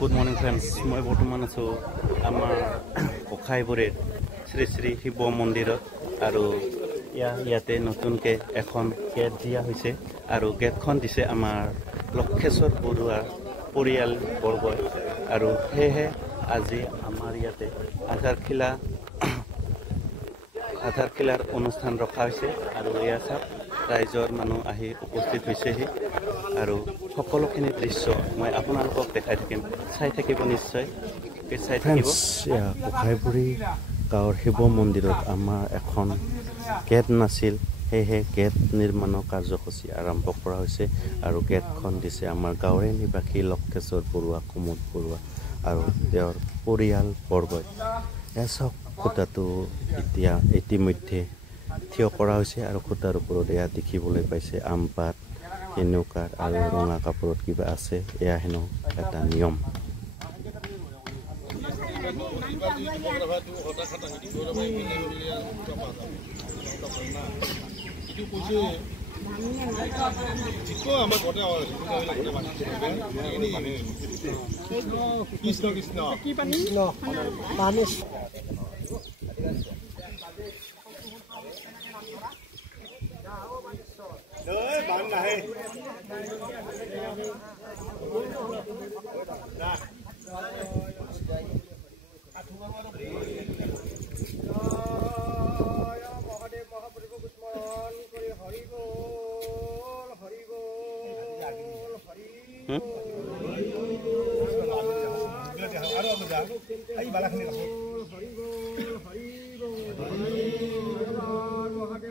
Good morning friends, মই বৰ্তমান আছো আমাৰ কোখাইবুৰীৰ শ্ৰী শ্ৰী শিৱ মন্দিৰত আৰু ইয়াতে নতুনকে এখন গেট দিয়া হৈছে আৰু গেটখন দিছে আমাৰ লক্ষেশ্বৰ বৰুৱা পৰিয়াল বৰ্গই আৰু হেহে আজি আমাৰ ইয়াতে আধাৰ খিলাৰ অনুষ্ঠান ৰখা হৈছে আৰু এয়া সব ৰাইজৰ মানুহ আহি উপস্থিত হৈছেহি আৰু সকলোখিনি দৃশ্য মই আপোনালোকক দেখাই থাকিম চাই থাকিব নিশ্চয় চাই থাকিব কোখাইবুৰী গাঁৱৰ শিৱ মন্দিৰত আমাৰ এখন গেট নাছিল হেহে গেট নিৰ্মাণৰ কাৰ্যসূচী আৰম্ভ কৰা হৈছে আৰু গেটখন দিছে আমাৰ গাঁৱৰে নিবাসী লক্ষেশ্বৰ বৰুৱা কুমুদ বৰুৱা আৰু তেওঁৰ পৰিয়াল বৰ্গই এসক খুঁটাটো এতিয়া ইতিমধ্যে থিয় কৰা হৈছে আৰু খুঁটাৰ ওপৰত এয়া দেখিবলৈ পাইছে আমপাত এনেকুৱাৰ আৰু ৰঙা কাপোৰত কিবা আছে এয়া হেনো এটা নিয়ম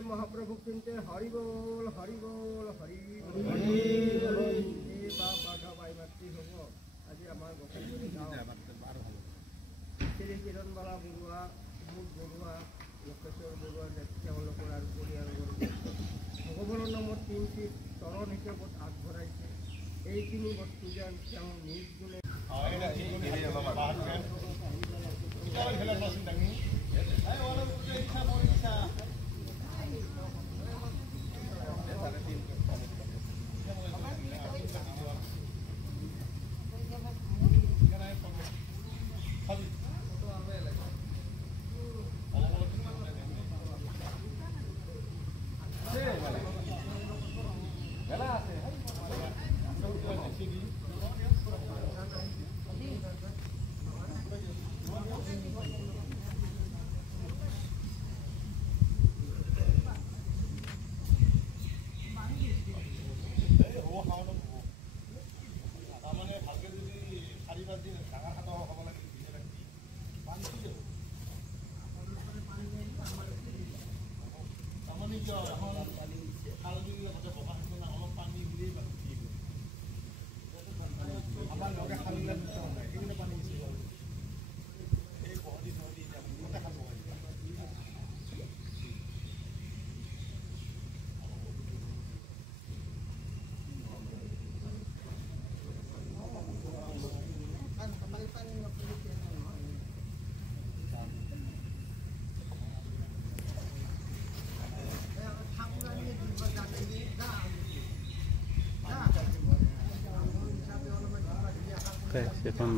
महाप्रभु चिंते हरि बोल हरि बोल हरि आज आम श्री किरणबाला बरुआ कुमुद बरुआ लक्षेश्वर बरुआ परियाल भगवान नामत 3টি चरण हिसाब आगबढ़ाई बस्तु जेन निज गुणे এখন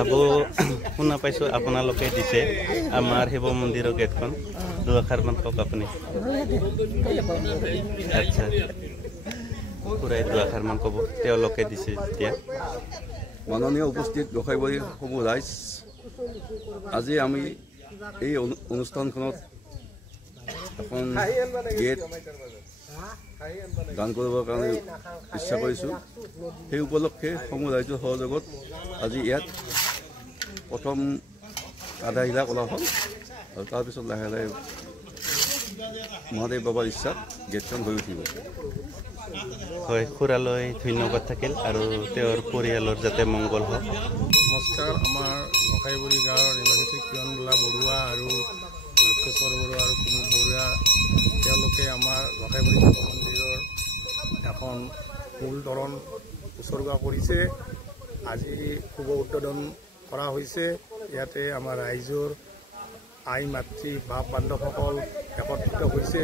আবু শুনা পাইছো আপোনালোকে দিছে আমাৰ শিৱ মন্দিৰৰ গেটখন দুআষাৰমান কওক আপুনি আচ্ছা পুৰাই দুআষাৰমান ক'ব তেওঁলোকে দিছে এতিয়া মাননীয় উপস্থিত গোসাইবাৰী সমূহ ৰাইজ, আজি আমি এই অনুষ্ঠানখনত এখন গেট দান কৰিবৰ কাৰণে ইচ্ছা কৰিছোঁ। সেই উপলক্ষে সমূহ ৰাইজৰ সহযোগত আজি ইয়াত প্ৰথম আধা হিলা কৰা হ'ল আৰু তাৰপিছত লাহে লাহে মহাদেৱ বাবাৰ ইচ্ছাত গেটখন হৈ উঠিব। হয়, খুৰালৈ ধন্যবাদ থাকিল আৰু তেওঁৰ পৰিয়ালৰ যাতে মংগল হওক। নমস্কাৰ, আমাৰ গোসাইবাৰী গাঁৱৰ নিবাসী কিৰণবোলা বৰুৱা আৰু লক্ষেশ্বৰ বৰুৱা আৰু কুমুদ বৰুৱা, তেওঁলোকে আমাৰ গোসাইবাৰী শিৱ মন্দিৰৰ এখন মূল তৰণ উচৰ্গা কৰিছে। আজি শুভ উদ্বোধন কৰা হৈছে। ইয়াতে আমাৰ ৰাইজৰ আই মাতৃ বাপ বান্ধৱসকল একত্ৰিত হৈছে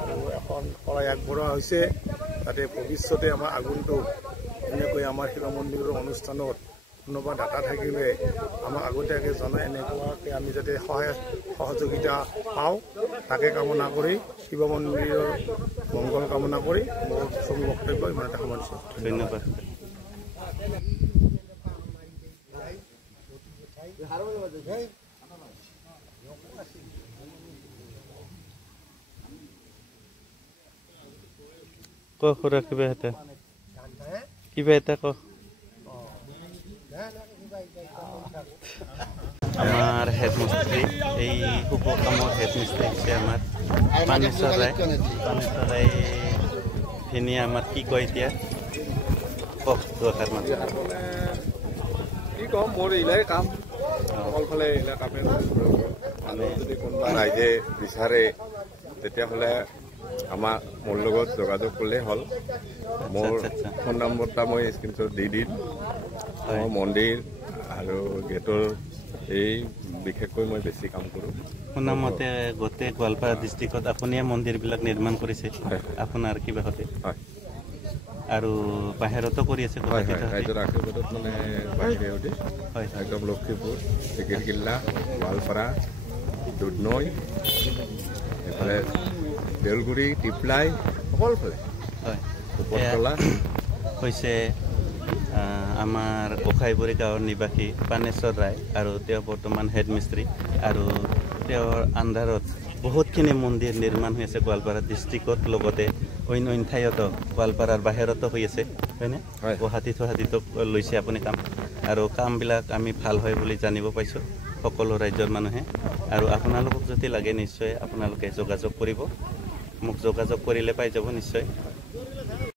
আৰু এখন শৰাই আগবঢ়োৱা হৈছে, যাতে ভৱিষ্যতে আমাৰ আগন্তুক এনেকৈ আমাৰ শিৱ মন্দিৰৰ অনুষ্ঠানত কোনোবা দাতা থাকিলে আমাক আগতীয়াকৈ জনাই এনেকুৱাকৈ আমি যাতে সহযোগিতা পাওঁ, তাকে কামনা কৰি শিৱ মন্দিৰৰ মংগল কামনা কৰি মোৰ চমু বক্তব্য ইমানতে সামৰিছোঁ। ধন্যবাদ। ক খুৰা কিবা এটা ক। আমাৰ হেডমিস্ত্ৰি, এই শুভ কামৰ হেডমিস্ত্ৰি হৈছে আমাৰ পানেশ্বৰ ৰায়। পানেশ্বৰ ৰায় ভিনি আমাৰ কি কয় এতিয়া কওক দৰকাৰ মানে কি ক'ম, মোৰ এইলাই কাম অকলফালে এইলা কামে আৰু যদি কোনোবা ৰাইজে বিচাৰে তেতিয়াহ'লে মোৰ লগত যোগাযোগ কৰিলে হ'ল। মোৰ ফোন নম্বৰটা মই স্ক্ৰীনশ্বট দি দিম। মোৰ মন্দিৰ আৰু গেটৰ এই বিশেষকৈ মই বেছি কাম কৰোঁ। শুনা মতে গোটেই গোৱালপাৰা ডিষ্ট্ৰিক্টত আপুনিয়ে মন্দিৰবিলাক নিৰ্মাণ কৰিছে আপোনাৰ কিবাহতে? হয়। আৰু বাহিৰতো কৰি আছে? হয় হয়, ৰাইজৰ আশীৰ্বাদত মানে বাহিৰে হয়, একদম লক্ষীপুৰ, চিকিৰকিল্লা, গোৱালপাৰা, দুধনৈ, এইফালে দেউলগুৰি, টিপলাই, সকলোফালে হয় উপৰতলা হৈছে আমাৰ গোসাইবাৰী গাঁৱৰ নিবাসী পানেশ্বৰ ৰায়, আৰু তেওঁ বৰ্তমান হেডমিস্ত্ৰী আৰু তেওঁৰ আণ্ডাৰত বহুতখিনি মন্দিৰ নিৰ্মাণ হৈ আছে গোৱালপাৰা ডিষ্ট্ৰিক্টত, লগতে অন্য অন্য ঠাইতো গোৱালপাৰাৰ বাহিৰতো হৈ আছে, হয়নে? গুৱাহাটীতো লৈছে আপুনি কাম, আৰু কামবিলাক আমি ভাল হয় বুলি জানিব পাইছোঁ সকলো ৰাজ্যৰ মানুহে। আৰু আপোনালোকক যদি লাগে নিশ্চয় আপোনালোকে যোগাযোগ কৰিব, মোক যোগাযোগ কৰিলে পাই যাব নিশ্চয়।